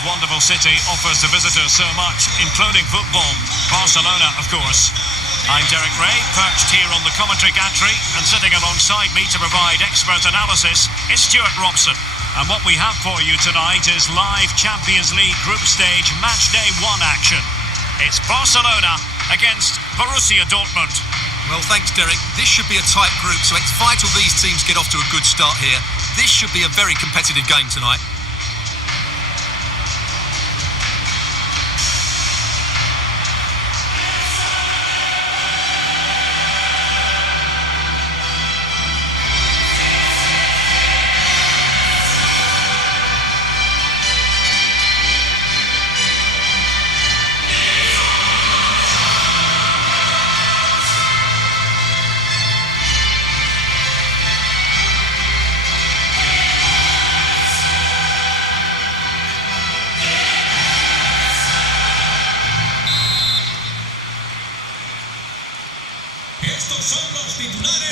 This wonderful city offers the visitors so much, including football. Barcelona, of course. I'm Derek Ray, perched here on the commentary gantry, and sitting alongside me to provide expert analysis is Stuart Robson. And what we have for you tonight is live Champions League group stage match day 1 action. It's Barcelona against Borussia Dortmund. Well, thanks, Derek. This should be a tight group, so it's vital these teams get off to a good start here. This should be a very competitive game tonight.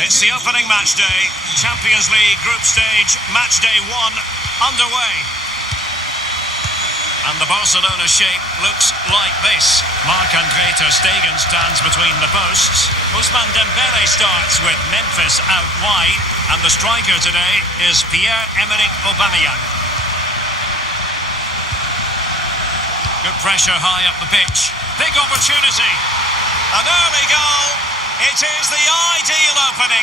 It's the opening match day, Champions League group stage, match day 1 underway. And the Barcelona shape looks like this. Marc-Andre ter Stegen stands between the posts. Ousmane Dembele starts with Memphis out wide. And the striker today is Pierre-Emerick Aubameyang. Good pressure high up the pitch. Big opportunity. An early goal. It is the ideal opening.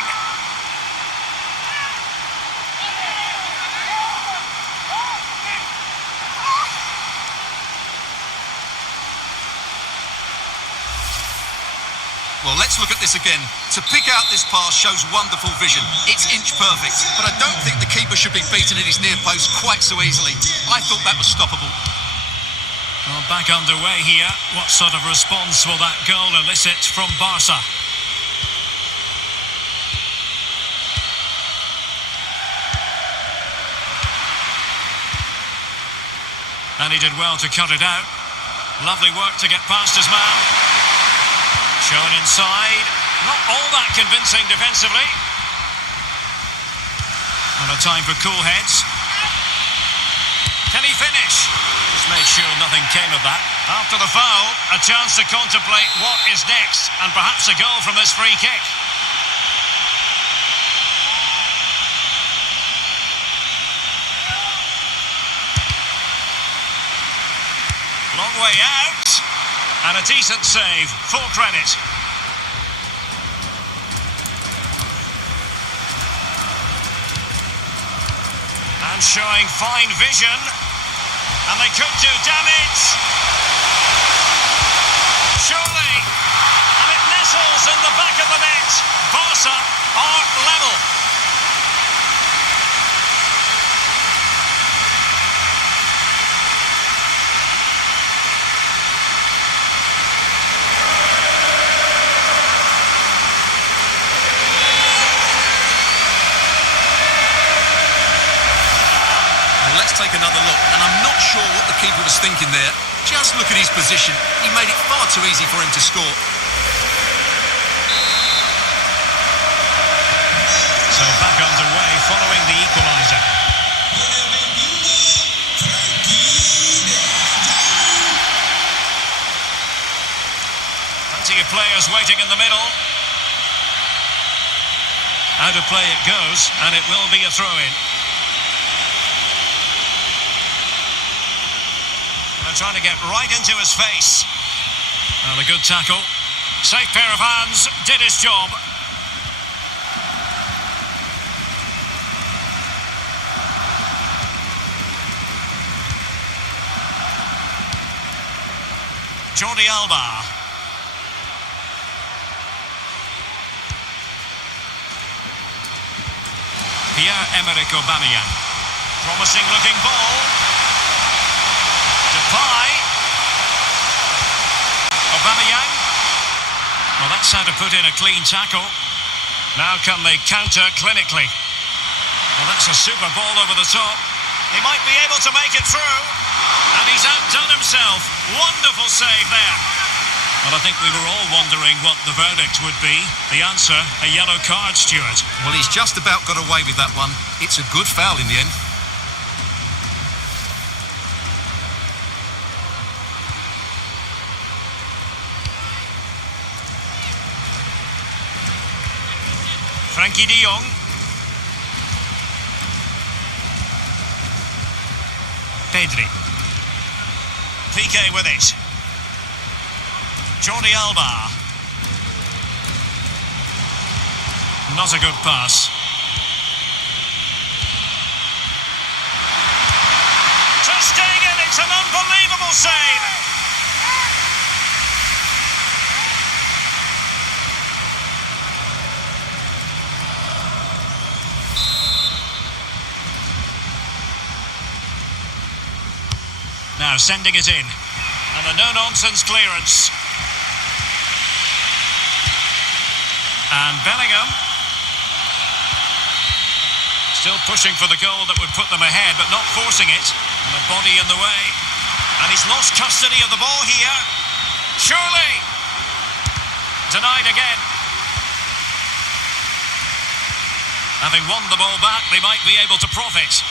Well, let's look at this again. To pick out this pass shows wonderful vision. It's inch perfect, but I don't think the keeper should be beaten at his near post quite so easily. I thought that was stoppable. Well, back underway here. What sort of response will that goal elicit from Barca? And he did well to cut it out. Lovely work to get past his man. Shown inside. Not all that convincing defensively. And a time for cool heads. Can he finish? Just made sure nothing came of that. After the foul, a chance to contemplate what is next, and perhaps a goal from this free kick. Long way out, and a decent save, full credit. And showing fine vision, and they could do damage. Surely, and it nestles in the back of the net. Barca are level. Let's take another look, and I'm not sure what the keeper was thinking there. Just look at his position. He made it far too easy for him to score. So back underway following the equaliser. Plenty of players waiting in the middle. Out of play it goes, and it will be a throw-in. Trying to get right into his face. Well, a good tackle. Safe pair of hands, did his job. Jordi Alba. Pierre-Emerick Aubameyang. Promising looking ball. Depay. Aubameyang. Well, that's how to put in a clean tackle. Now can they counter clinically? Well, that's a super ball over the top. He might be able to make it through. And he's outdone himself. Wonderful save there. Well, I think we were all wondering what the verdict would be. The answer, a yellow card, Stuart. Well, he's just about got away with that one. It's a good foul in the end. Frankie de Jong. Pedri. PK with it. Jordi Alba. Not a good pass. Ter Stegen, it's an unbelievable save. Now sending it in. And a no-nonsense clearance. And Bellingham. Still pushing for the goal that would put them ahead, but not forcing it. And the body in the way. And he's lost custody of the ball here. Surely. Denied again. Having won the ball back, they might be able to profit.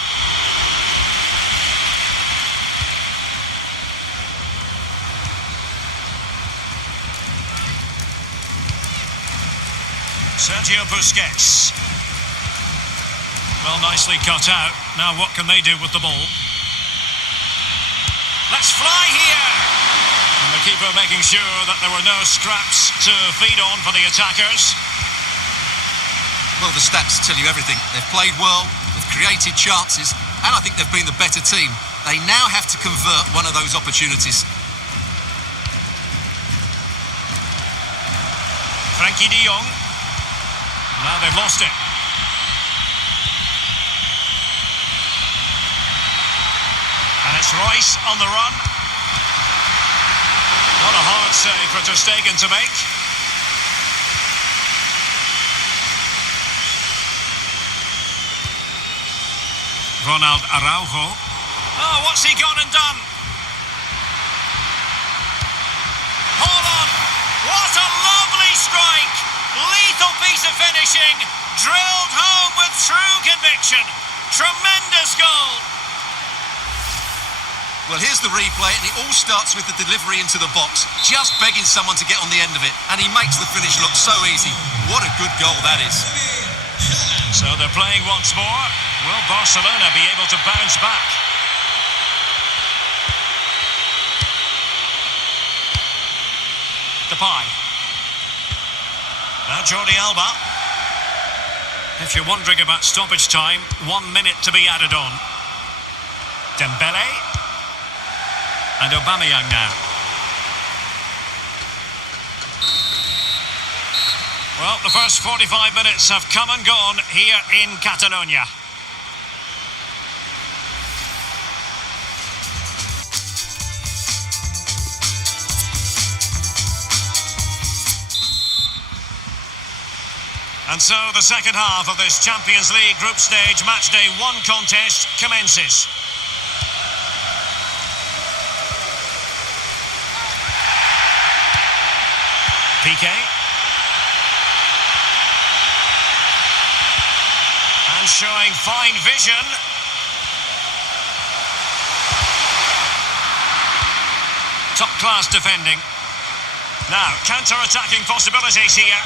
Sergio Busquets. Well, nicely cut out. Now what can they do with the ball? Let's fly here! And the keeper making sure that there were no scraps to feed on for the attackers. Well, the stats tell you everything. They've played well, they've created chances, and I think they've been the better team. They now have to convert one of those opportunities. Frankie de Jong. Now they've lost it. And it's Rice on the run. Not a hard save for Ter Stegen to make. Ronald Araujo. Oh, what's he gone and done? Haaland! What a lovely strike! Lethal piece of finishing, drilled home with true conviction. Tremendous goal. Well, here's the replay, and it all starts with the delivery into the box, just begging someone to get on the end of it, and he makes the finish look so easy. What a good goal that is. So they're playing once more. Will Barcelona be able to bounce back? Depay. Now Jordi Alba. If you're wondering about stoppage time, 1 minute to be added on. Dembele. And Aubameyang now. Well, the first 45 minutes have come and gone here in Catalonia. And so the second half of this Champions League group stage matchday 1 contest commences. PK. And showing fine vision. Top class defending. Now, counter-attacking possibilities here.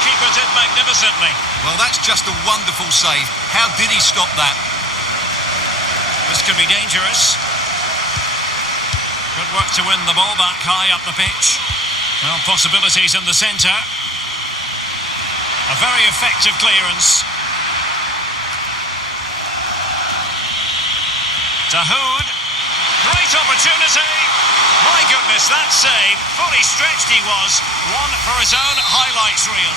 Keeper did magnificently. Well, that's just a wonderful save. How did he stop that? This could be dangerous. Good work to win the ball back high up the pitch. Well, possibilities in the centre. A very effective clearance. Dahoud. Great opportunity. My goodness, that save. Fully stretched he was. One for his own highlights reel.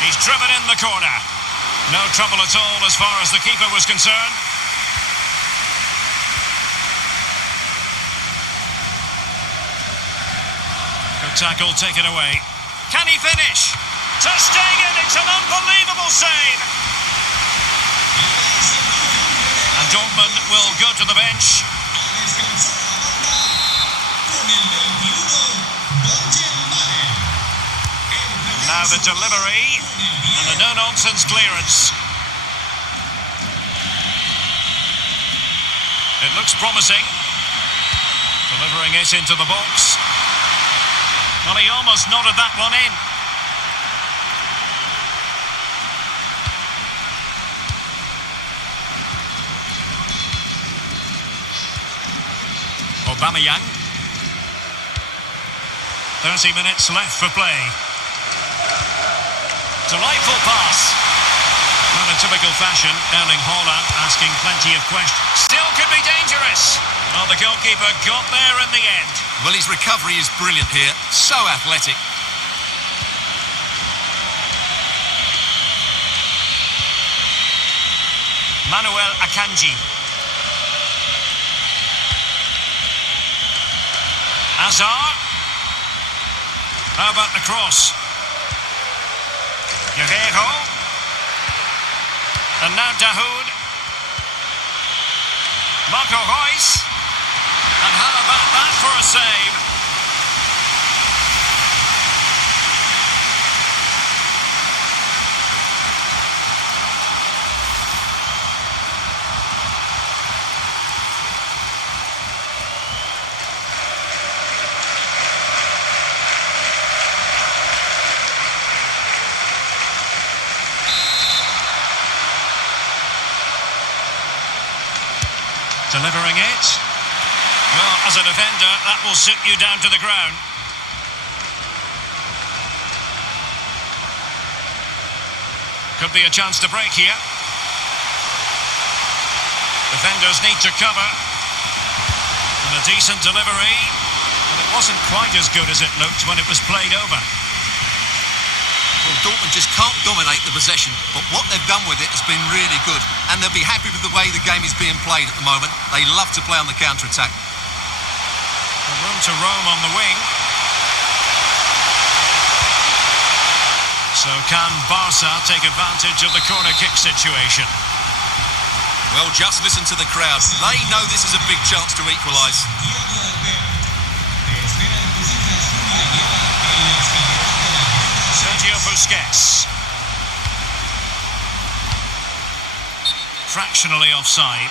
He's driven in the corner. No trouble at all as far as the keeper was concerned. Good tackle taken away. Can he finish? Ter Stegen, it's an unbelievable save. And Dortmund will go to the bench. Now the delivery and the no-nonsense clearance. It looks promising. Delivering it into the box. Well, he almost nodded that one in. Aubameyang. 30 minutes left for play. Delightful pass. Well, in typical fashion, Erling Haaland asking plenty of questions. Still could be dangerous. Well, the goalkeeper got there in the end. Well, his recovery is brilliant here. So athletic. Manuel Akanji. Hazard. How about the cross? Guerrero. And now Dahoud. Marco Reus. And how about that for a save? Delivering it. Well, as a defender, that will sit you down to the ground. Could be a chance to break here. Defenders need to cover. And a decent delivery. But it wasn't quite as good as it looked when it was played over. Well, Dortmund just can't dominate the possession, but what they've done with it has been really good, and they'll be happy with the way the game is being played at the moment. They love to play on the counter-attack. Room to roam on the wing. So can Barca take advantage of the corner kick situation? Well, just listen to the crowd. They know this is a big chance to equalise. Sergio Busquets. Fractionally offside.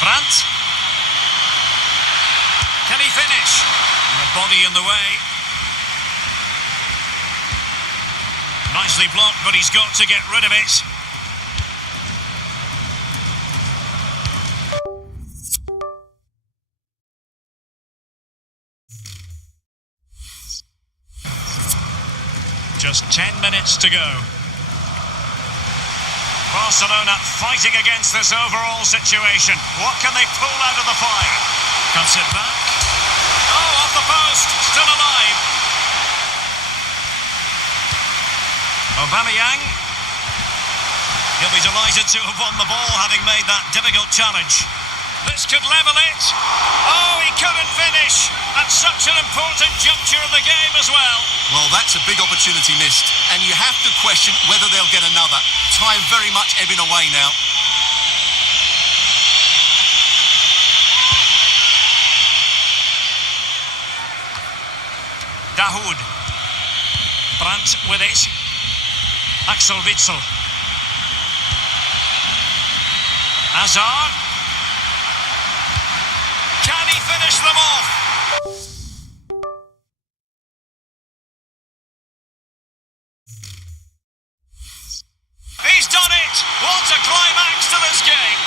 Brandt. Can he finish? And the body in the way. Nicely blocked, but he's got to get rid of it. Just 10 minutes to go. Barcelona fighting against this overall situation. What can they pull out of the fight? Cuts it back. Oh, off the post. Still alive. Aubameyang. He'll be delighted to have won the ball, having made that difficult challenge. This could level it. Oh, he couldn't finish. At such an important juncture of the game as well. Well, that's a big opportunity missed, and you have to question whether they'll get another. Time very much ebbing away now. Dahoud. Brandt with it. Axel Witsel. Hazard. Can he finish them off? He's done it! What a climax to this game!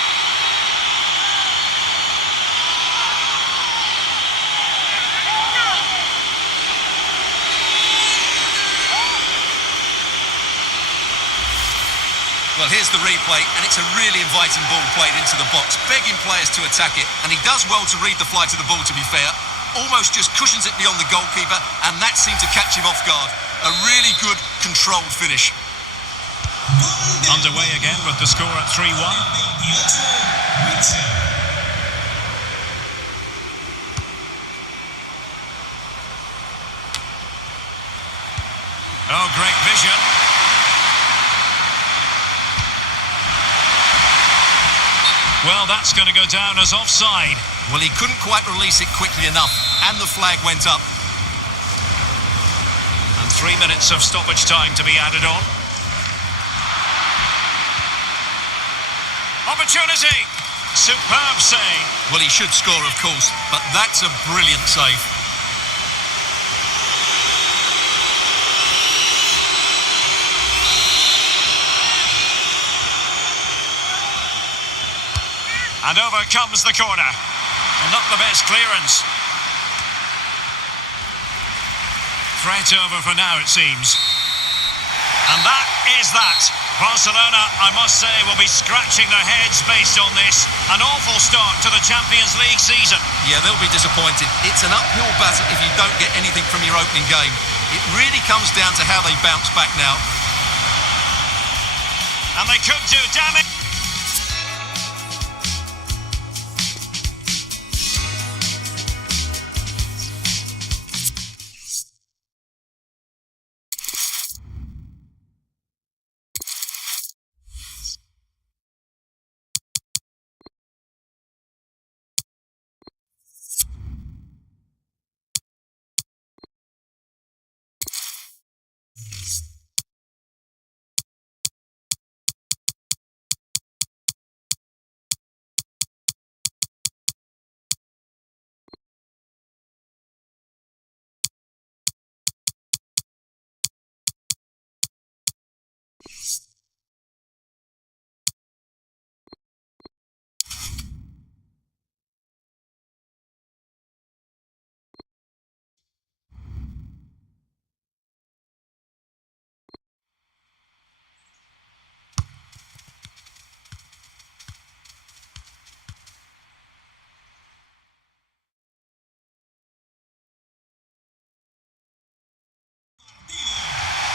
Well, here's the replay, and it's a really inviting ball played into the box, begging players to attack it, and he does well to read the flight of the ball, to be fair. Almost just cushions it beyond the goalkeeper, and that seemed to catch him off guard. A really good, controlled finish. Underway again with the score at 3-1. occasion. Well, that's going to go down as offside. Well, he couldn't quite release it quickly enough, and the flag went up. And 3 minutes of stoppage time to be added on. Opportunity! Superb save. Well, he should score, of course, but that's a brilliant save. And over comes the corner. Well, not the best clearance. Threat over for now, it seems. And that is that. Barcelona, I must say, will be scratching their heads based on this. An awful start to the Champions League season. Yeah, they'll be disappointed. It's an uphill battle if you don't get anything from your opening game. It really comes down to how they bounce back now. And they could do damage.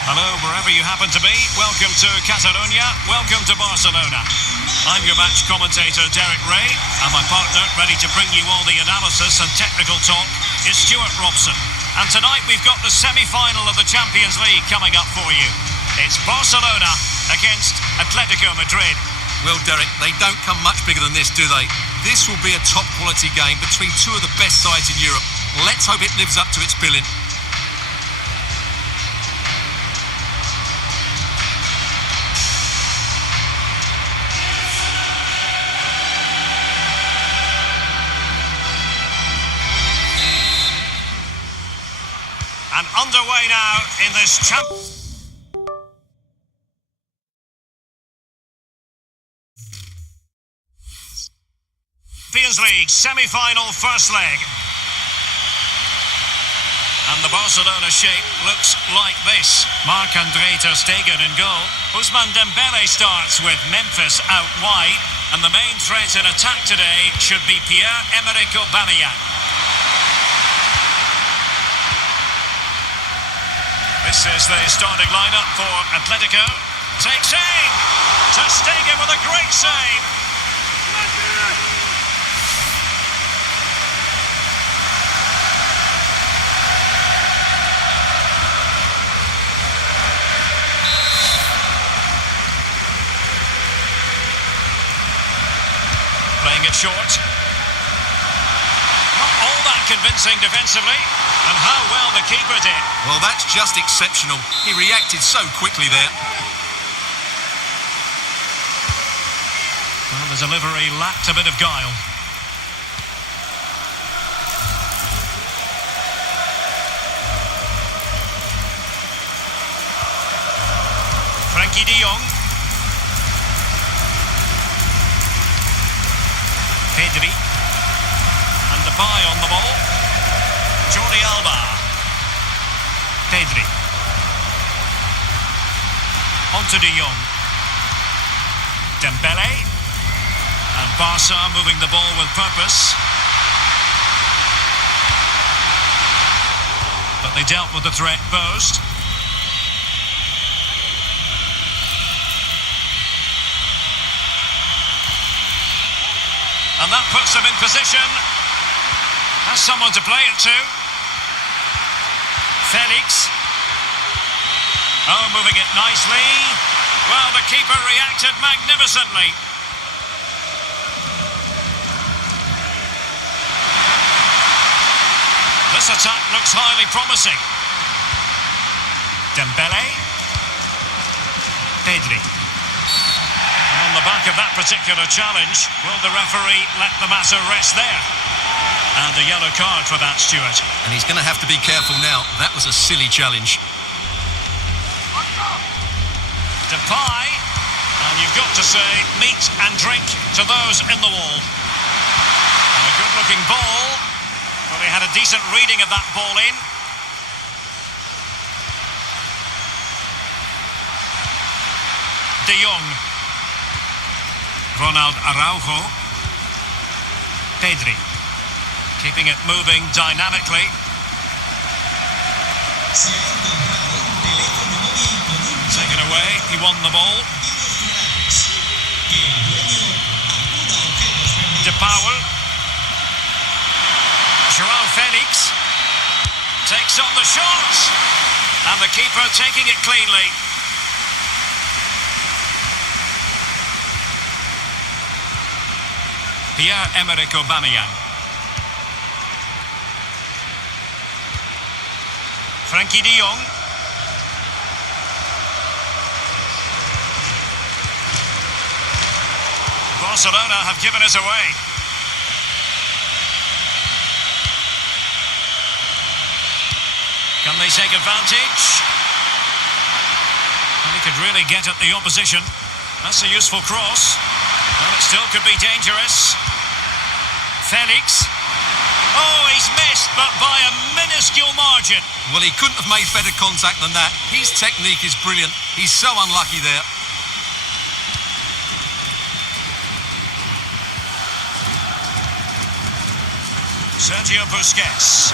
Hello, wherever you happen to be. Welcome to Catalonia. Welcome to Barcelona. I'm your match commentator, Derek Ray, and my partner, ready to bring you all the analysis and technical talk, is Stuart Robson. And tonight we've got the semi-final of the Champions League coming up for you. It's Barcelona against Atletico Madrid. Well, Derek, they don't come much bigger than this, do they? This will be a top-quality game between two of the best sides in Europe. Let's hope it lives up to its billing. And underway now in this Champions League semi-final first leg. And the Barcelona shape looks like this. Marc-André ter Stegen in goal. Ousmane Dembele starts with Memphis out wide. And the main threat in attack today should be Pierre-Emerick Aubameyang. This is the starting lineup for Atletico. Takes aim! Ter Stegen with a great save. Playing it short. Not all that convincing defensively. And how well the keeper did. Well, that's just exceptional. He reacted so quickly there. Well, the delivery lacked a bit of guile. Frankie de Jong. Pedri. And Depay on the ball. Jordi Alba. Pedri. On to de Jong. Dembele. And Barca moving the ball with purpose. But they dealt with the threat posed. And that puts them in position. Has someone to play it to. Felix. Oh, moving it nicely. Well, the keeper reacted magnificently. This attack looks highly promising. Dembele. Pedri. And on the back of that particular challenge, will the referee let the matter rest there? And a yellow card for that, Stuart. And he's going to have to be careful now. That was a silly challenge. Depay. And you've got to say, meat and drink to those in the wall. And a good-looking ball. Well, he had a decent reading of that ball in. De Jong. Ronald Araujo. Pedri. Keeping it moving dynamically. Taken away, he won the ball. De Paul. João Felix takes on the shot. And the keeper taking it cleanly. Pierre-Emerick Aubameyang. Frankie de Jong. Barcelona have given us away. Can they take advantage? And he could really get at the opposition. That's a useful cross. Well, it still could be dangerous. Felix. Oh, he's missed, but by a minuscule margin. Well, he couldn't have made better contact than that. His technique is brilliant. He's so unlucky there. Sergio Busquets.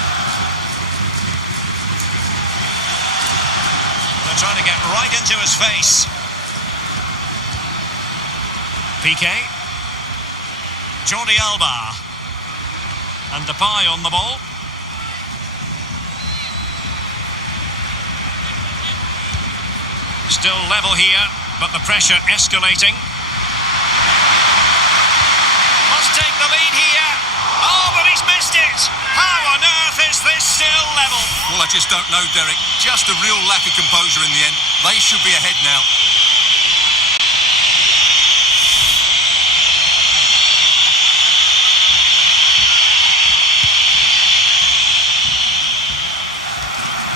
They're trying to get right into his face. Piqué. Jordi Alba. And Depay on the ball. Still level here, but the pressure escalating. Must take the lead here. Oh, but he's missed it. How on earth is this still level? Well, I just don't know, Derek. Just a real lack of composure in the end. They should be ahead now.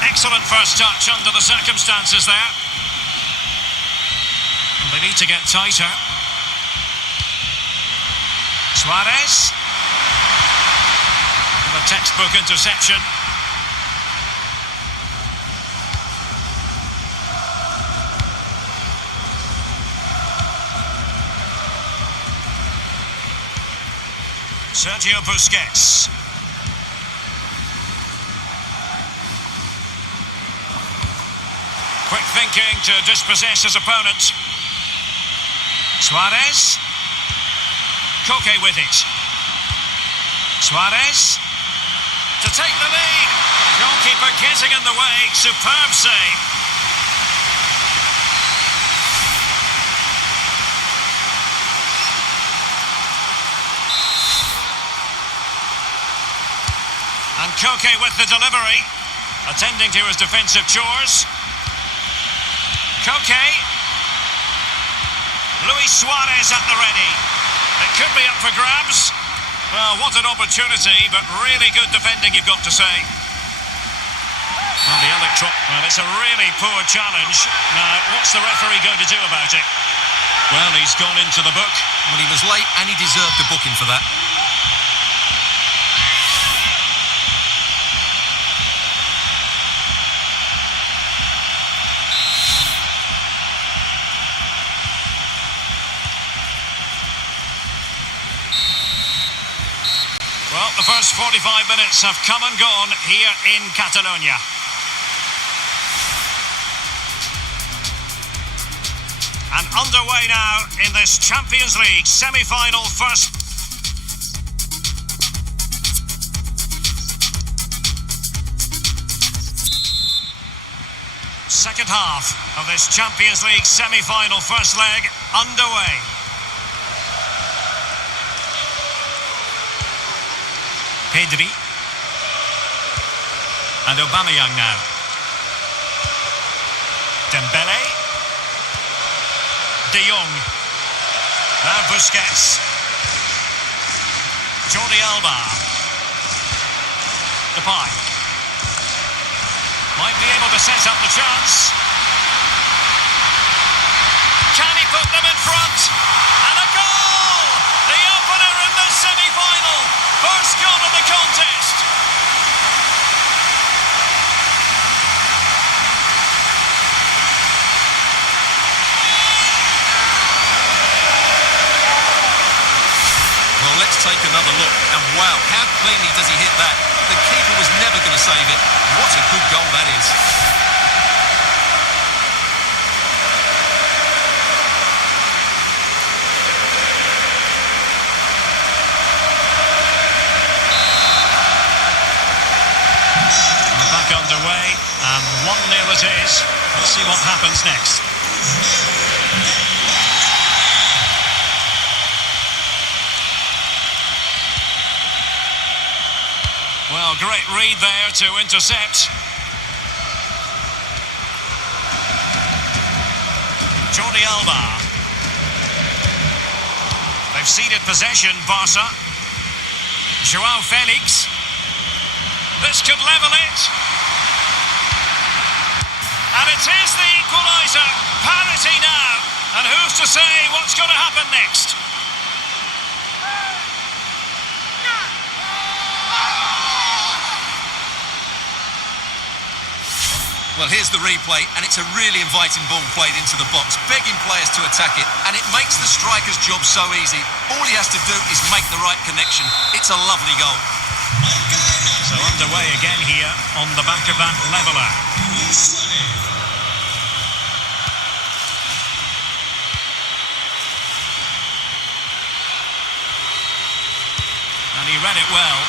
Excellent first touch under the circumstances there. And they need to get tighter. Suarez. And a textbook interception. Sergio Busquets. Quick thinking to dispossess his opponent. Suarez. Koke with it. Suarez. To take the lead. Goalkeeper getting in the way. Superb save. And Koke with the delivery. Attending to his defensive chores. Koke. Luis Suarez at the ready. It could be up for grabs. Well, what an opportunity, but really good defending, you've got to say. Well, the well, it's a really poor challenge. Now, what's the referee going to do about it? Well, he's gone into the book. Well, he was late and he deserved a booking for that. Well, the first 45 minutes have come and gone here in Catalonia. And underway now in this Champions League semi-final first. Second half of this Champions League semi-final first leg underway. Pedri. And Aubameyang now. Dembele. De Jong. Now Busquets. Jordi Alba. Depay. Might be able to set up the chance. Can he put them in front? And a goal! The opener in this semi-final. First goal of the contest. Well, let's take another look. And wow, how cleanly does he hit that? The keeper was never going to save it. What a good goal that is. We're back underway, and 1-0 it is. Let's see what happens next. Well, great read there to intercept. Jordi Alba. They've ceded possession, Barca. João Felix. This could level it. And it is the equaliser. Parity now. And who's to say what's going to happen next? Well, here's the replay, and it's a really inviting ball played into the box, begging players to attack it, and it makes the striker's job so easy. All he has to do is make the right connection. It's a lovely goal. So underway again here on the back of that leveller. And he read it well.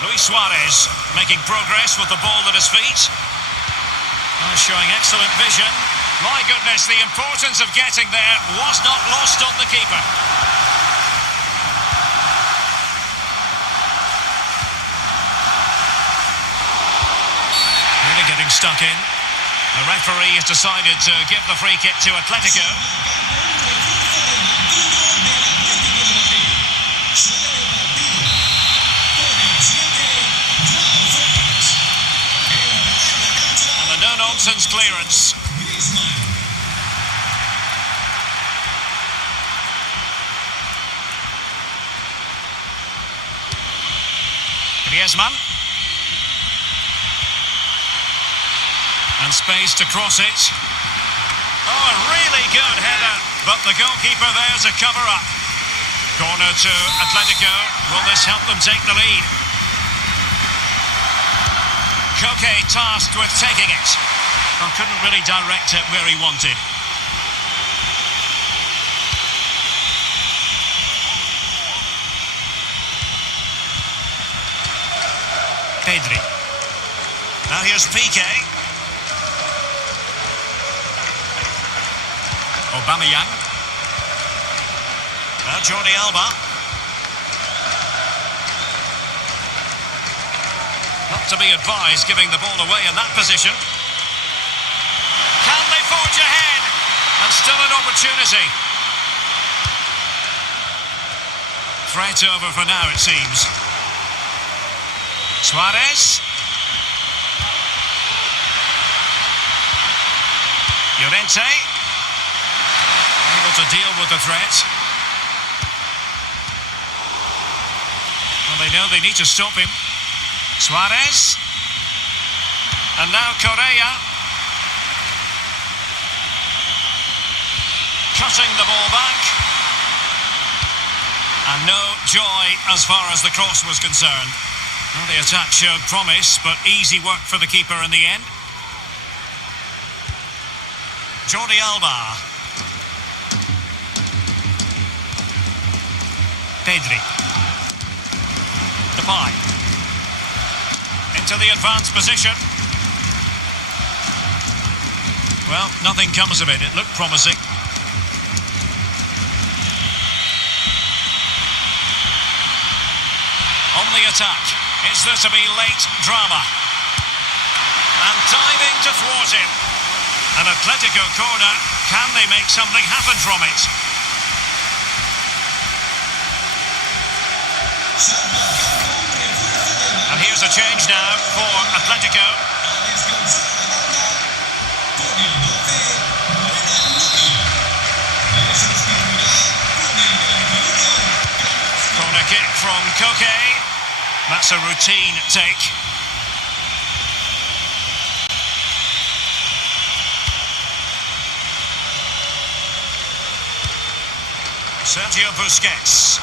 Luis Suarez making progress with the ball at his feet. Showing excellent vision. My goodness, the importance of getting there was not lost on the keeper. Really getting stuck in. The referee has decided to give the free kick to Atletico. No-nonsense clearance. Griezmann. And space to cross it. Oh, a really good header, but the goalkeeper there to cover up. Corner to Atletico. Will this help them take the lead? Koke tasked with taking it, but couldn't really direct it where he wanted. Pedri. Now here's Piqué. Aubameyang. Now Jordi Alba. Not to be advised giving the ball away in that position. Can they forge ahead? And still an opportunity. Threat over for now, it seems. Suarez. Llorente. Able to deal with the threat. Well, they know they need to stop him. Suarez. And now Correa. Cutting the ball back. And no joy as far as the cross was concerned. Well, the attack showed promise, but easy work for the keeper in the end. Jordi Alba. Pedri. Depay. to the advanced position. Well, nothing comes of it. It looked promising. On the attack. Is there to be late drama? And diving to thwart him. An Atletico corner. Can they make something happen from it? And here's a change now for Atletico. Corner kick from Koke. That's a routine take. Sergio Busquets.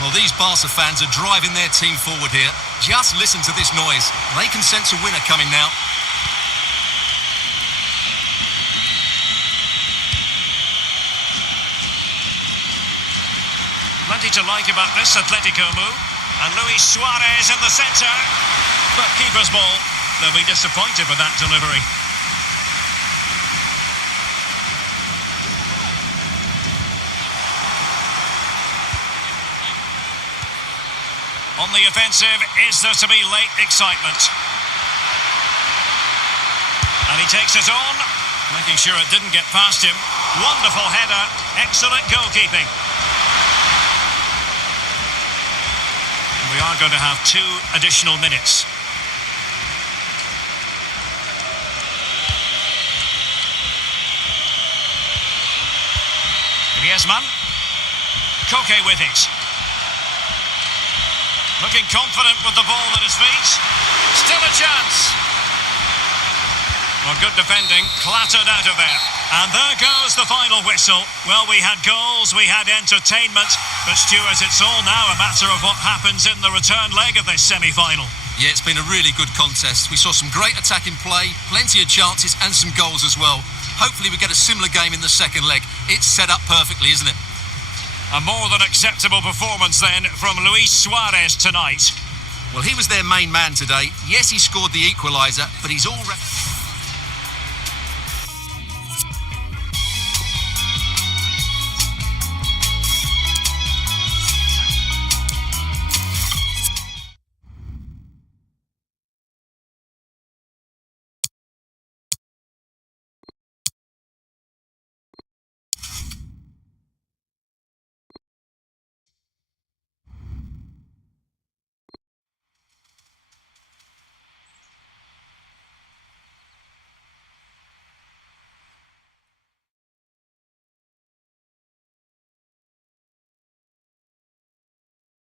Well, these Barca fans are driving their team forward here. Just listen to this noise. They can sense a winner coming now. Plenty to like about this Atletico move. And Luis Suarez in the centre. But keeper's ball. They'll be disappointed with that delivery. On the offensive, is there to be late excitement? And he takes it on, making sure it didn't get past him. Wonderful header, excellent goalkeeping. We are going to have 2 additional minutes. Griezmann. Koke with it. Looking confident with the ball at his feet. Still a chance. Well, good defending, clattered out of there. And there goes the final whistle. Well, we had goals, we had entertainment, but Stuart, it's all now a matter of what happens in the return leg of this semi-final. Yeah, it's been a really good contest. We saw some great attacking play, plenty of chances and some goals as well. Hopefully we get a similar game in the second leg. It's set up perfectly, isn't it? A more than acceptable performance then from Luis Suarez tonight. Well, he was their main man today. Yes, he scored the equaliser, but he's already...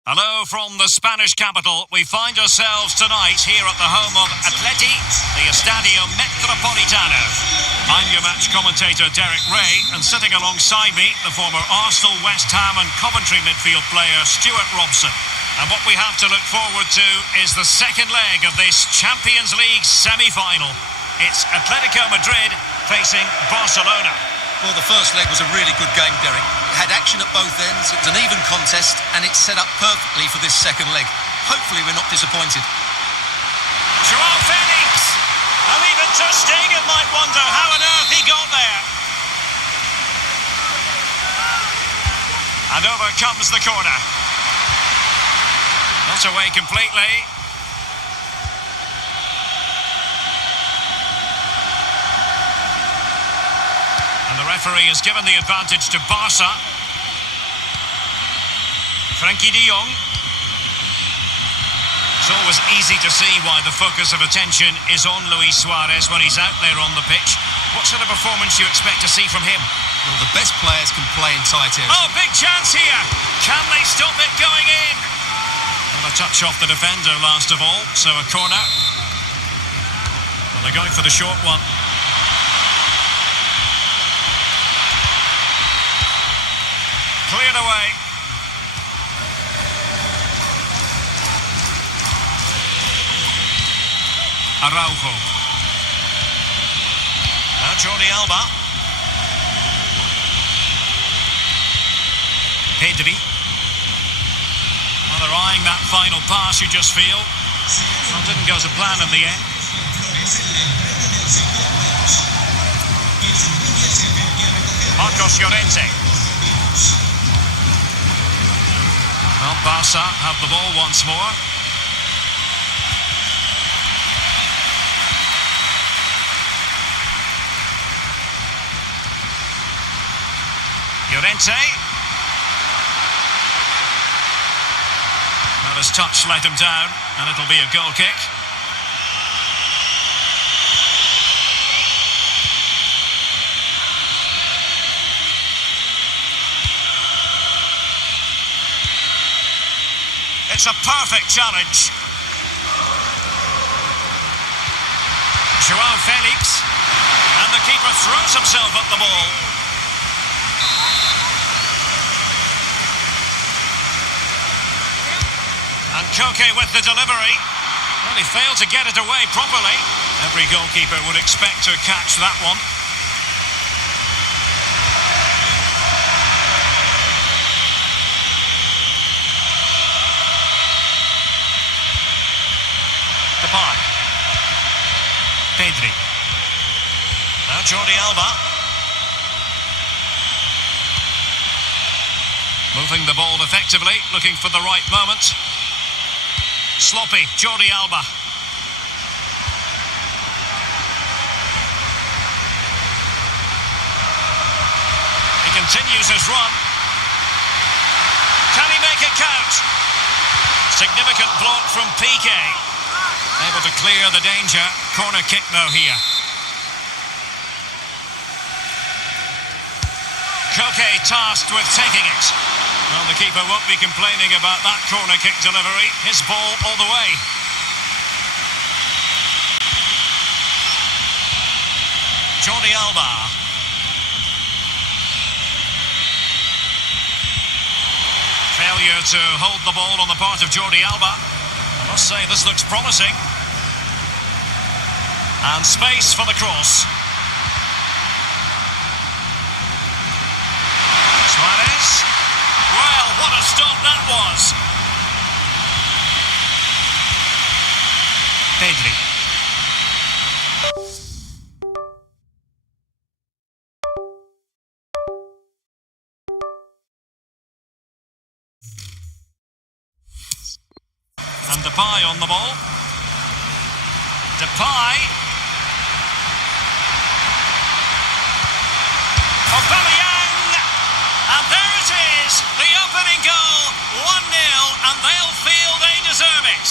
Hello from the Spanish capital. We find ourselves tonight here at the home of Atleti, the Estadio Metropolitano. I'm your match commentator Derek Ray, and sitting alongside me, the former Arsenal, West Ham and Coventry midfield player Stuart Robson. And what we have to look forward to is the second leg of this Champions League semi-final. It's Atletico Madrid facing Barcelona. Well, the first leg was a really good game, Derek. It had action at both ends, it was an even contest, and it's set up perfectly for this second leg. Hopefully we're not disappointed. Joao Felix! And even Ter Stegen might wonder how on earth he got there. And over comes the corner. Not away completely. And the referee has given the advantage to Barca. Frankie de Jong. It's always easy to see why the focus of attention is on Luis Suarez when he's out there on the pitch. What sort of performance do you expect to see from him? Well, the best players can play in tight areas. Oh, big chance here. Can they stop it going in? Well, a touch off the defender last of all, so a corner. Well, they're going for the short one. Cleared away. Araujo. Now Jordi Alba. Pedri. Well, they're eyeing that final pass, you just feel. Well, didn't go to plan in the end. Marcos Llorente. Well, Barca have the ball once more. Llorente. Well, his touch let him down, and it'll be a goal kick. It's a perfect challenge. Joao Felix. And the keeper throws himself at the ball. And Koke with the delivery. Well, he failed to get it away properly. Every goalkeeper would expect to catch that one. Pedri. Now Jordi Alba. Moving the ball effectively, looking for the right moment. Sloppy, Jordi Alba. He continues his run. Can he make it count? Significant block from Piqué. Able to clear the danger. Corner kick though here. Koke tasked with taking it. Well, the keeper won't be complaining about that corner kick delivery. His ball all the way. Jordi Alba. Failure to hold the ball on the part of Jordi Alba. I must say this looks promising. And space for the cross. Suarez. Well, what a stop that was. Pedri. And Depay on the ball. Depay. Aubameyang. And there it is. The opening goal. 1-0. And they'll feel they deserve it.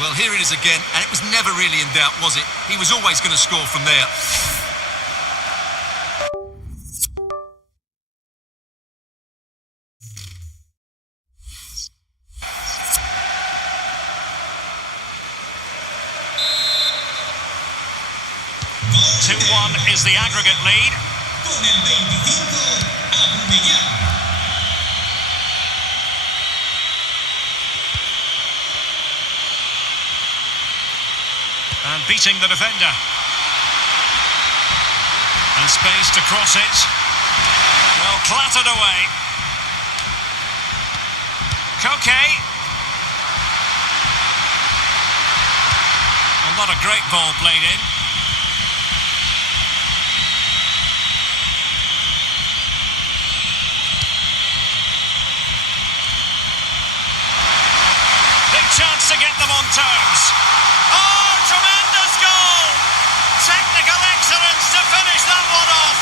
Well, here it is again, and it was never really in doubt, was it? He was always going to score from there. Is the aggregate lead. And beating the defender. And space to cross it. Well, clattered away. Koke. Well, not a great ball played in. Chance to get them on terms. Oh, tremendous goal! Technical excellence to finish that one off.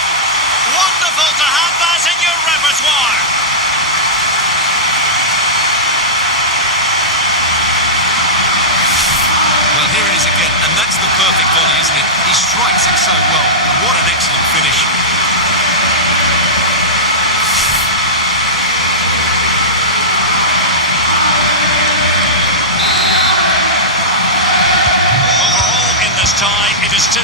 Wonderful to have that in your repertoire. Well, here it is again, and that's the perfect volley, isn't it? He strikes it so well. What an excellent finish. Tie, it is 2-2.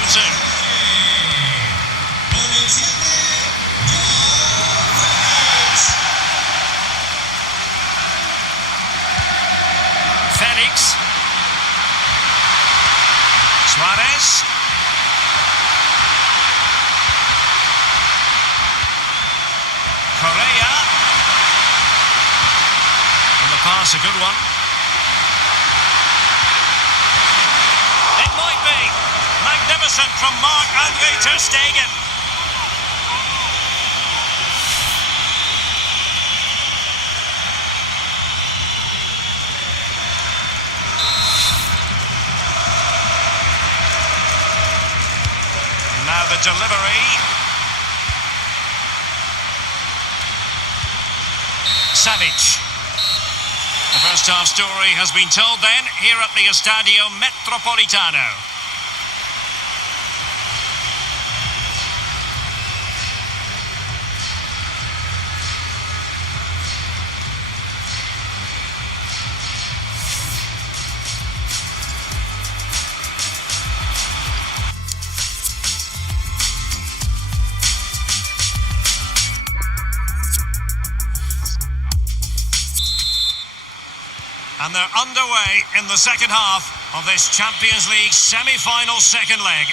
Felix. Suarez. That's a good one. It might be. Magnificent from Marc-Andre ter Stegen. And now the delivery. Savic. The first half story has been told then here at the Estadio Metropolitano. And they're underway in the second half of this Champions League semi-final second leg.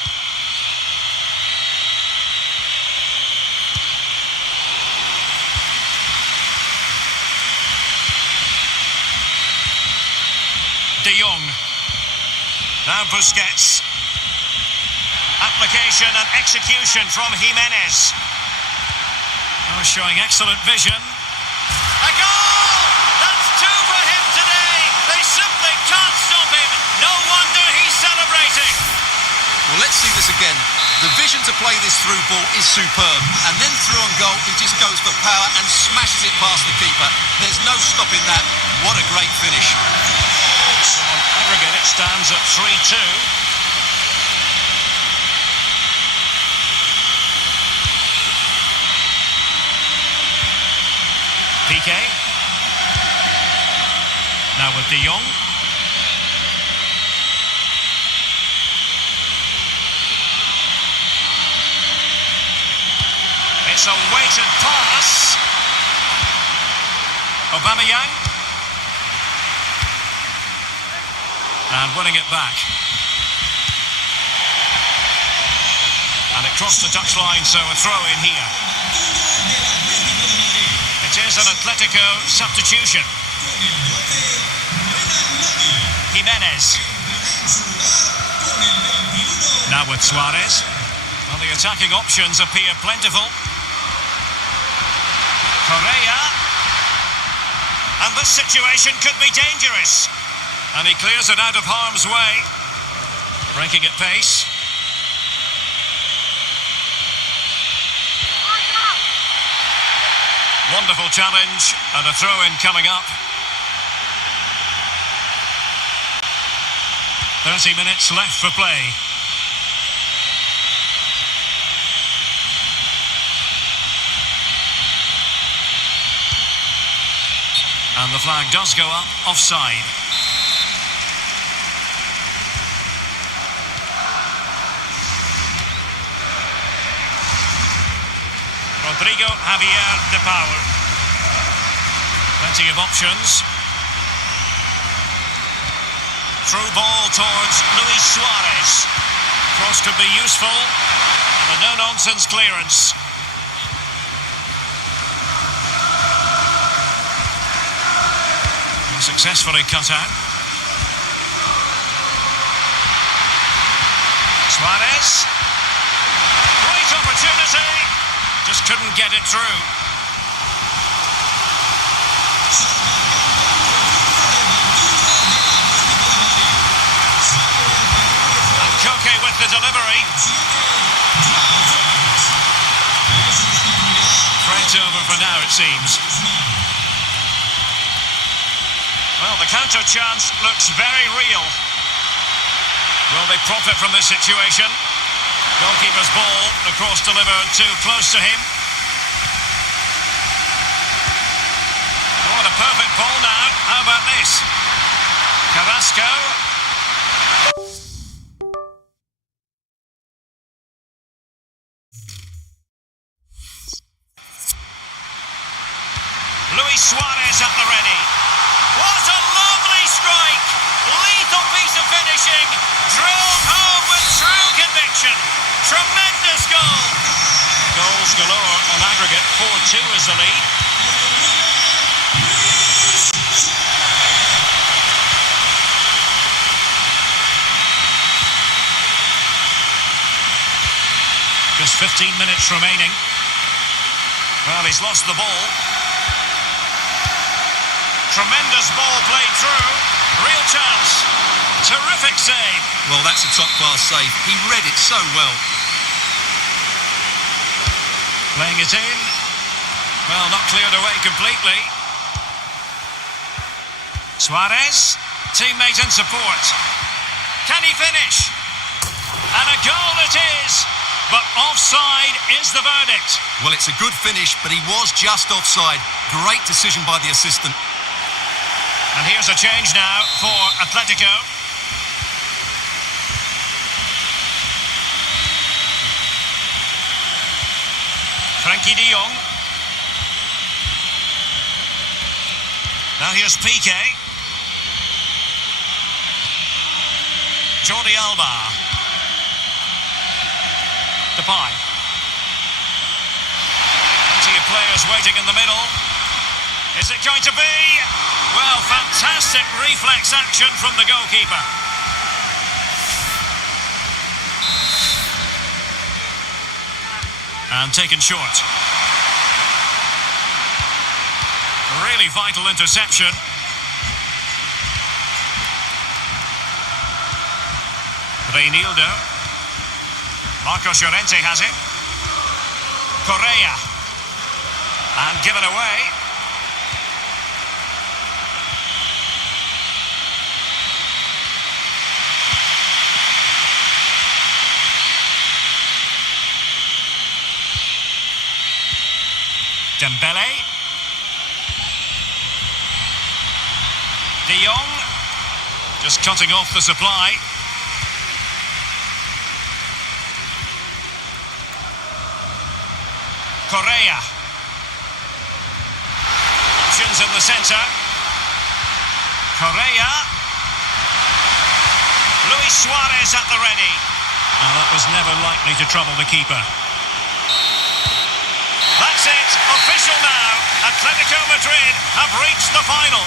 De Jong. Now Busquets. Application and execution from Jimenez. Oh, showing excellent vision. A goal! That's two for him today! They simply can't stop him. No wonder he's celebrating. Well, let's see this again. The vision to play this through ball is superb. And then through on goal, he just goes for power and smashes it past the keeper. There's no stopping that. What a great finish. So on aggregate, it stands at 3-2. Piqué. Now with De Jong. It's a weighted pass. Aubameyang. And winning it back. And it crossed the touchline, so a throw in here. It is an Atletico substitution. Jimenez. Now with Suarez. Well, the attacking options appear plentiful. Correa. And this situation could be dangerous. And he clears it out of harm's way. Breaking at pace. Wonderful challenge and a throw-in coming up. 30 minutes left for play. And the flag does go up, offside. Rodrigo Javier de Paul. Plenty of options. Through ball towards Luis Suarez. Cross could be useful. And a no-nonsense clearance. Successfully cut out. Suarez. Great opportunity. Just couldn't get it through. And Koke with the delivery. Threat over for now, it seems. Well, the counter chance looks very real. Will they profit from this situation? Goalkeeper's ball, across delivered too close to him. Oh, what a perfect ball now. How about this? Carrasco. Luis Suarez at the ready. What a lovely strike! Lethal piece of finishing, drilled home with true conviction. Tremendous goal. Goals galore on aggregate. 4-2 is the lead. Just 15 minutes remaining. Well, he's lost the ball. Tremendous ball played through. Real chance. Terrific save. Well, that's a top-class save. He read it so well. Playing it in. Well, not cleared away completely. Suarez. Teammate and support. Can he finish? And a goal it is. But offside is the verdict. Well, it's a good finish, but he was just offside. Great decision by the assistant. And here's a change now for Atletico. Frankie de Jong. Now here's Piqué. Jordi Alba. Depay. Plenty of players waiting in the middle. Is it going to be? Well, fantastic reflex action from the goalkeeper. And taken short. Really vital interception. Reinildo. Marcos Llorente has it. Correa. And given away. Dembele. De Jong. Just cutting off the supply. Correa. Options in the centre. Correa. Luis Suarez at the ready. Well, that was never likely to trouble the keeper. That's it, official now. Atletico Madrid have reached the final.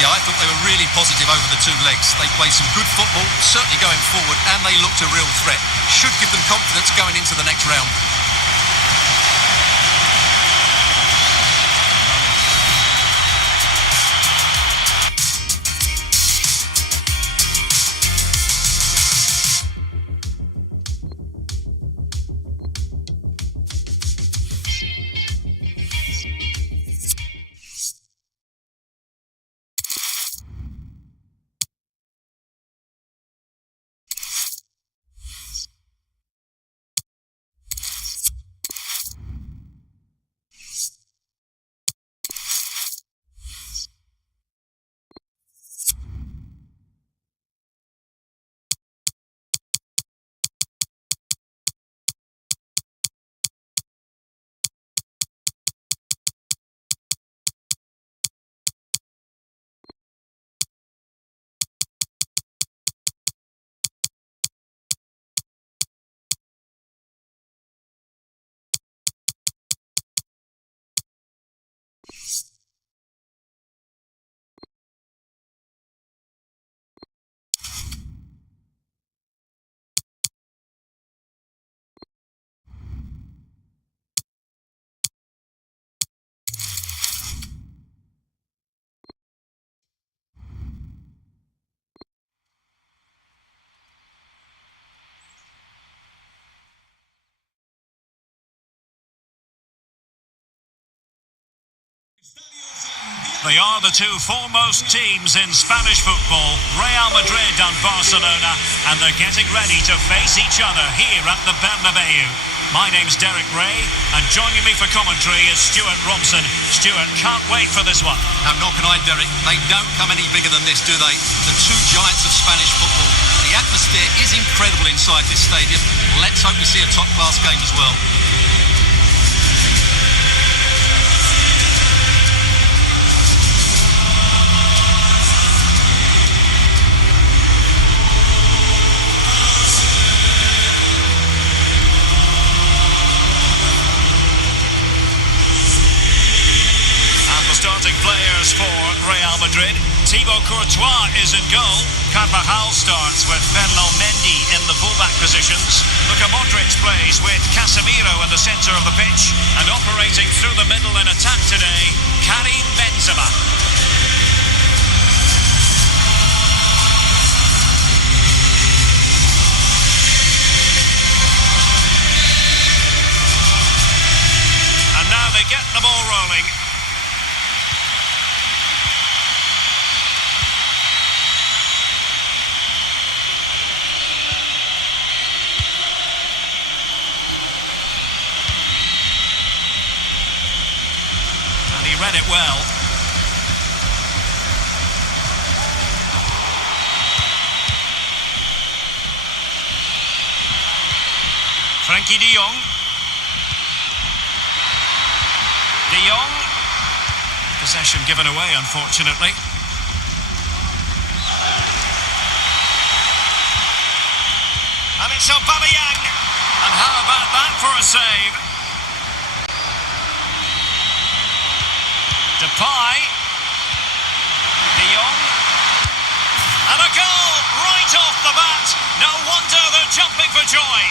Yeah, I thought they were really positive over the two legs. They played some good football, certainly going forward, and they looked a real threat. Should give them confidence going into the next round. They are the two foremost teams in Spanish football, Real Madrid and Barcelona, and they're getting ready to face each other here at the Bernabeu. My name's Derek Ray, and joining me for commentary is Stuart Robson. Stuart, can't wait for this one. Now, nor can I, Derek. They don't come any bigger than this, do they? The two giants of Spanish football. The atmosphere is incredible inside this stadium. Let's hope we see a top-class game as well. Starting players for Real Madrid. Thibaut Courtois is in goal. Carvajal starts with Ferland Mendy in the fullback position. decisions. Luka Modric plays with Casemiro in the centre of the pitch, and operating through the middle in attack today, Karim Benzema. And now they get the ball rolling. He read it well. Frankie de Jong. De Jong. Possession given away, unfortunately. And it's Aubameyang. And how about that for a save? Depay, De Jong, and a goal right off the bat. No wonder they're jumping for joy.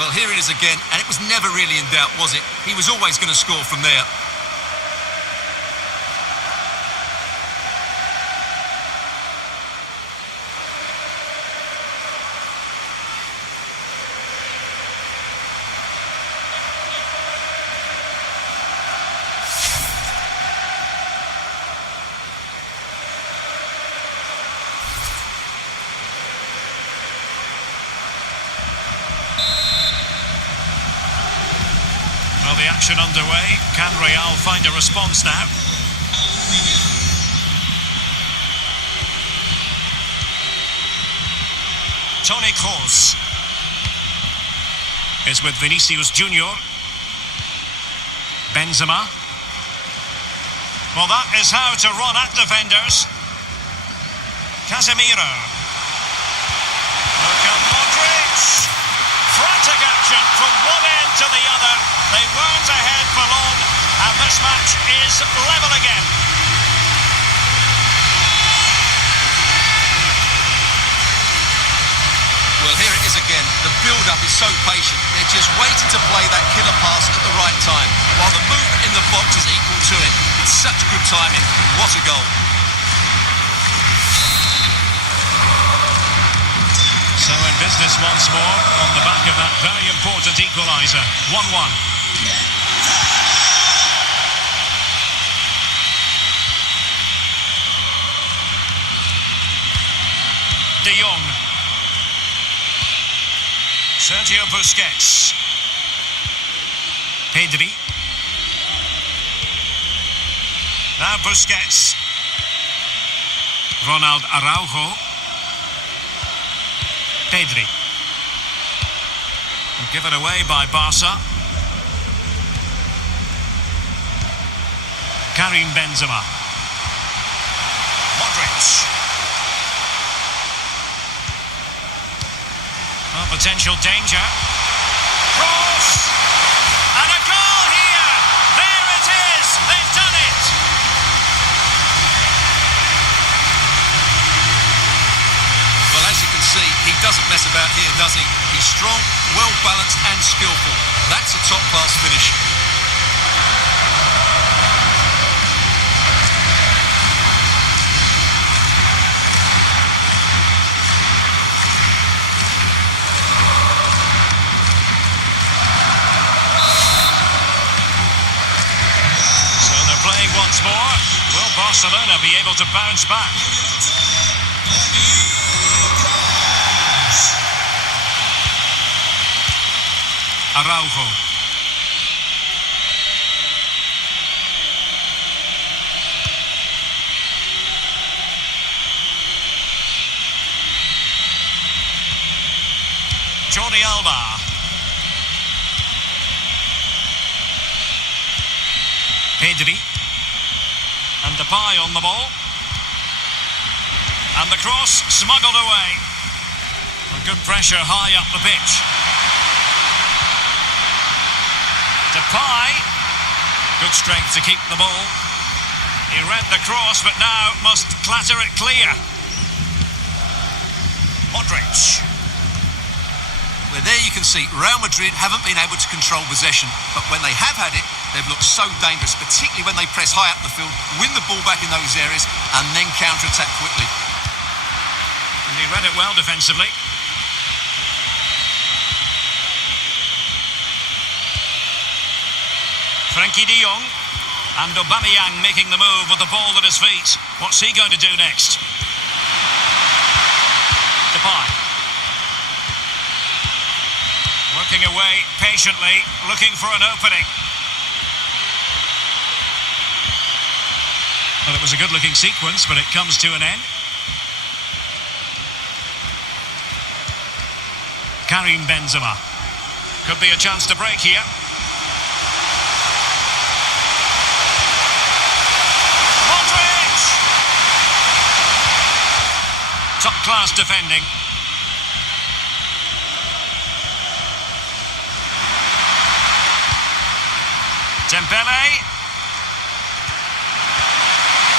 Well, here it is again, and it was never really in doubt, was it? He was always going to score from there. Well, the action underway. Can Real find a response now? Toni Kroos is with Vinicius Junior. Benzema. Well, that is how to run at defenders. Casemiro. Luka Modric. Frantic action from one end to the other. They weren't ahead for long, and this match is level again. Well, here it is again. The build-up is so patient. They're just waiting to play that killer pass at the right time, while the movement in the box is equal to it. It's such good timing. What a goal. So in business once more, on the back of that very important equaliser. 1-1. De Jong. Sergio Busquets. Pedri. Now Busquets. Ronald Araujo. Pedri. And given away by Barca. Karim Benzema. Modric. Well, potential danger. Cross! And a goal here! There it is! They've done it! Well, as you can see, he doesn't mess about here, does he? He's strong, well-balanced and skillful. That's a top-class finish. Playing once more. Will Barcelona be able to bounce back? Araujo. Jordi Alba. Pedri. And Depay on the ball. And the cross smuggled away. And good pressure high up the pitch. Depay. Good strength to keep the ball. He read the cross, but now must clatter it clear. Modric. Well, there you can see Real Madrid haven't been able to control possession, but when they have had it, they've looked so dangerous, particularly when they press high up the field, win the ball back in those areas, and then counter-attack quickly. And he read it well defensively. Frankie de Jong and Aubameyang making the move with the ball at his feet. What's he going to do next? Depay. Working away patiently, looking for an opening. Well, it was a good-looking sequence, but it comes to an end. Karim Benzema. Could be a chance to break here. Modric! Top-class defending. Dembele.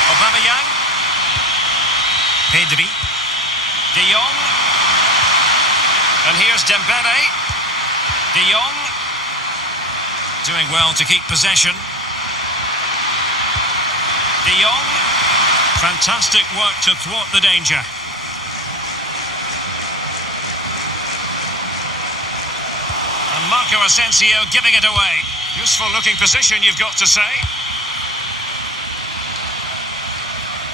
Aubameyang. Pedri. De Jong. And here's Dembele. De Jong. Doing well to keep possession. De Jong. Fantastic work to thwart the danger. And Marco Asensio giving it away. Useful looking position, you've got to say.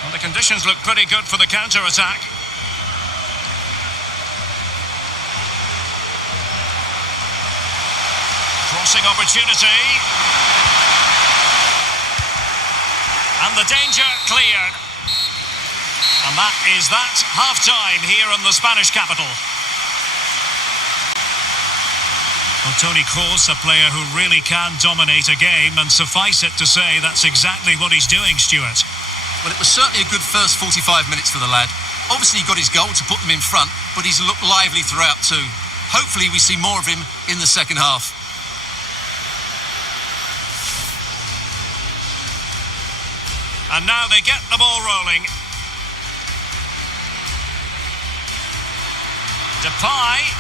Well, the conditions look pretty good for the counter-attack. Crossing opportunity. And the danger cleared. And that is that. Half-time here in the Spanish capital. Well, Toni Kroos, a player who really can dominate a game, and suffice it to say that's exactly what he's doing, Stuart. Well, it was certainly a good first 45 minutes for the lad. Obviously, he got his goal to put them in front, but he's looked lively throughout too. Hopefully, we see more of him in the second half. And now they get the ball rolling. Depay.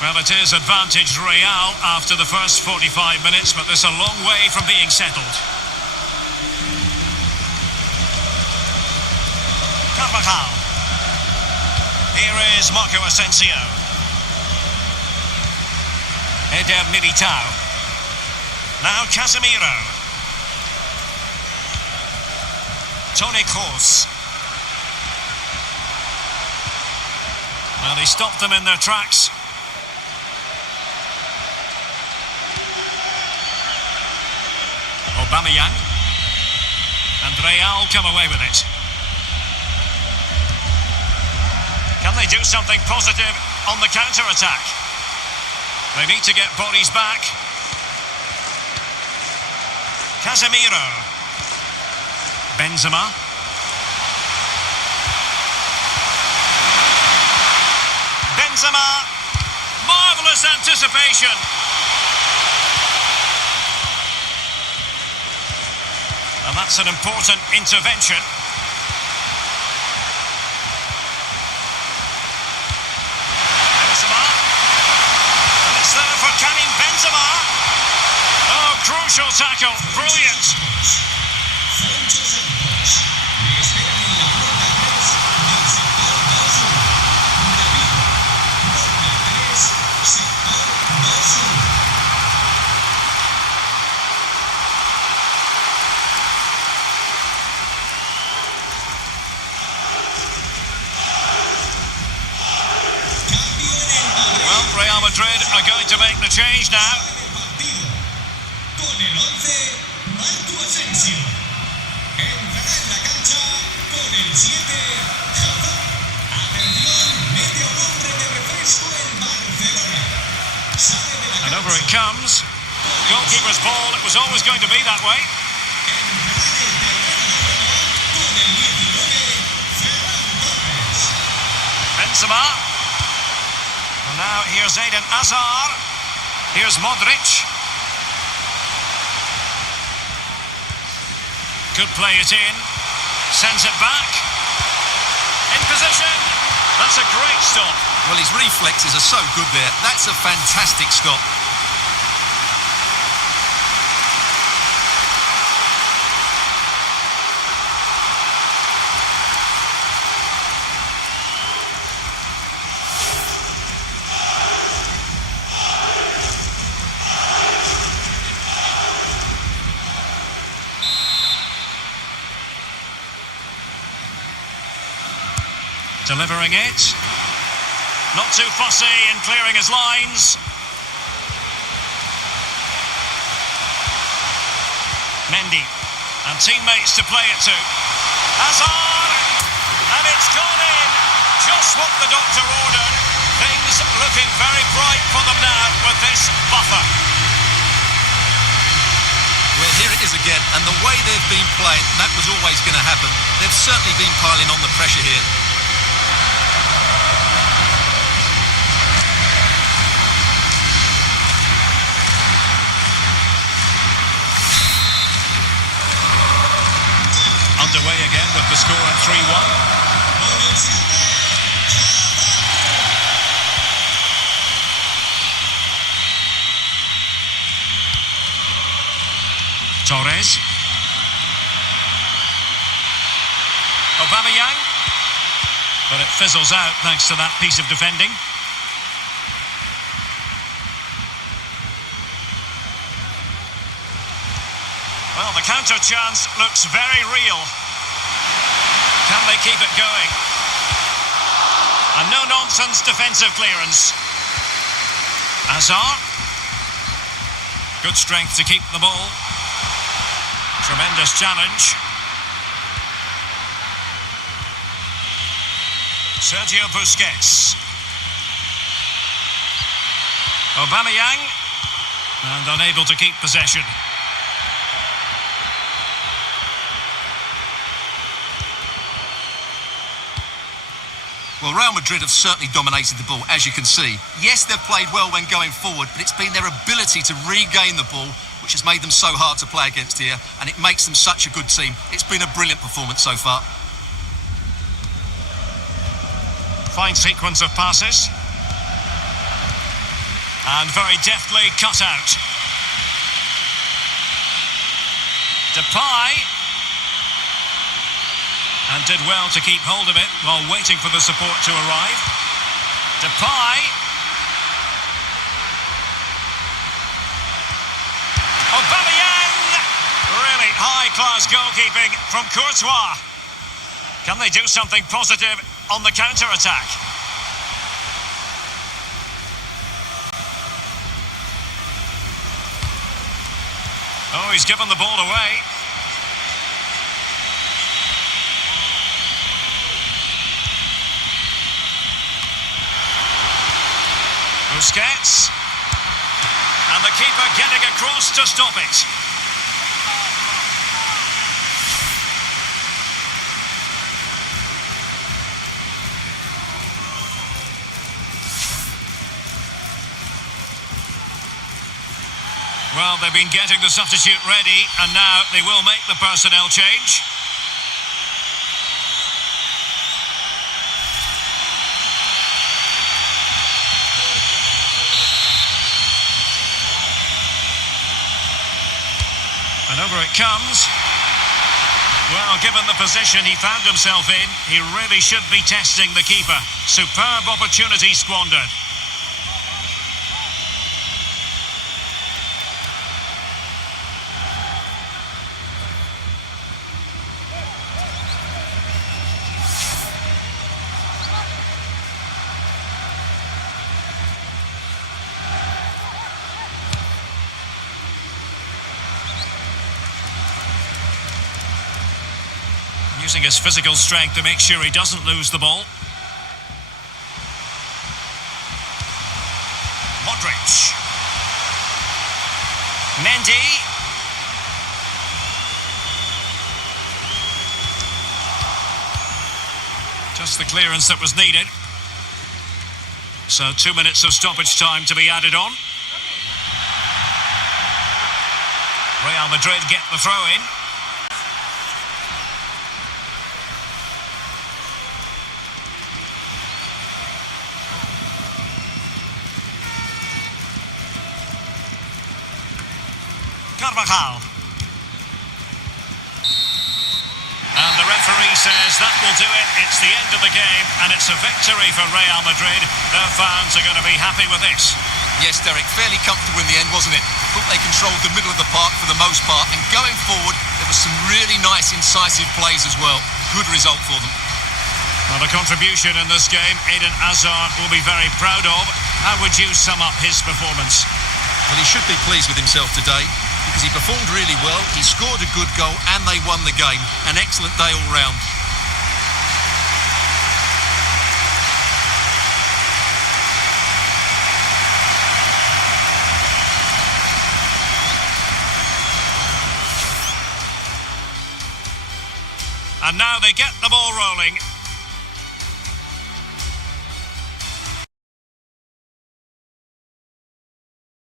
Well, it is advantage Real after the first 45 minutes, but there's a long way from being settled. Carvajal. Here is Marco Asensio. Eder Militao. Now Casemiro. Toni Kroos. Well, he stopped them in their tracks. Aubameyang. And Real come away with it. Can they do something positive on the counter-attack? They need to get bodies back. Casemiro. Benzema. Benzema. Marvellous anticipation. And that's an important intervention. Benzema. And it's there for Karim Benzema. Oh, crucial tackle. Brilliant. Real Madrid are going to make the change now. And over it comes. Goalkeeper's ball, it was always going to be that way. Benzema. And now here's Eden Hazard. Here's Modric. Could play it in. Sends it back. In position. That's a great stop. Well, his reflexes are so good there. That's a fantastic stop. Delivering it. Not too fussy in clearing his lines. Mendy. And teammates to play it to. Hazard! And it's gone in. Just what the doctor ordered. Things looking very bright for them now with this buffer. Well, here it is again. And the way they've been playing, that was always going to happen. They've certainly been piling on the pressure here. Underway again with the score at 3-1. Torres. Aubameyang. But it fizzles out thanks to that piece of defending. Well, the counter chance looks very real. Can they keep it going? A no-nonsense defensive clearance. Hazard. Good strength to keep the ball. Tremendous challenge. Sergio Busquets. Aubameyang. And unable to keep possession. Well, Real Madrid have certainly dominated the ball, as you can see. Yes, they've played well when going forward, but it's been their ability to regain the ball which has made them so hard to play against here, and it makes them such a good team. It's been a brilliant performance so far. Fine sequence of passes. And very deftly cut out. Depay. And did well to keep hold of it while waiting for the support to arrive. Depay. Aubameyang! Really high-class goalkeeping from Courtois. Can they do something positive on the counter-attack? Oh, he's given the ball away. Busquets. And the keeper getting across to stop it. Well, they've been getting the substitute ready, and now they will make the personnel change. And over it comes. Well, given the position he found himself in, he really should be testing the keeper. Superb opportunity squandered. Using his physical strength to make sure he doesn't lose the ball. Modric. Mendy. Just the clearance that was needed. So 2 minutes of stoppage time to be added on. Real Madrid get the throw in. Carvajal. And the referee says that will do it. It's the end of the game, and it's a victory for Real Madrid. Their fans are going to be happy with this. Yes, Derek, fairly comfortable in the end, wasn't it? Thought they controlled the middle of the park for the most part, and going forward, there were some really nice, incisive plays as well. Good result for them. Well, the contribution in this game, Eden Hazard will be very proud of. How would you sum up his performance? Well, he should be pleased with himself today, because he performed really well, he scored a good goal, and they won the game. An excellent day all round. And now they get the ball rolling.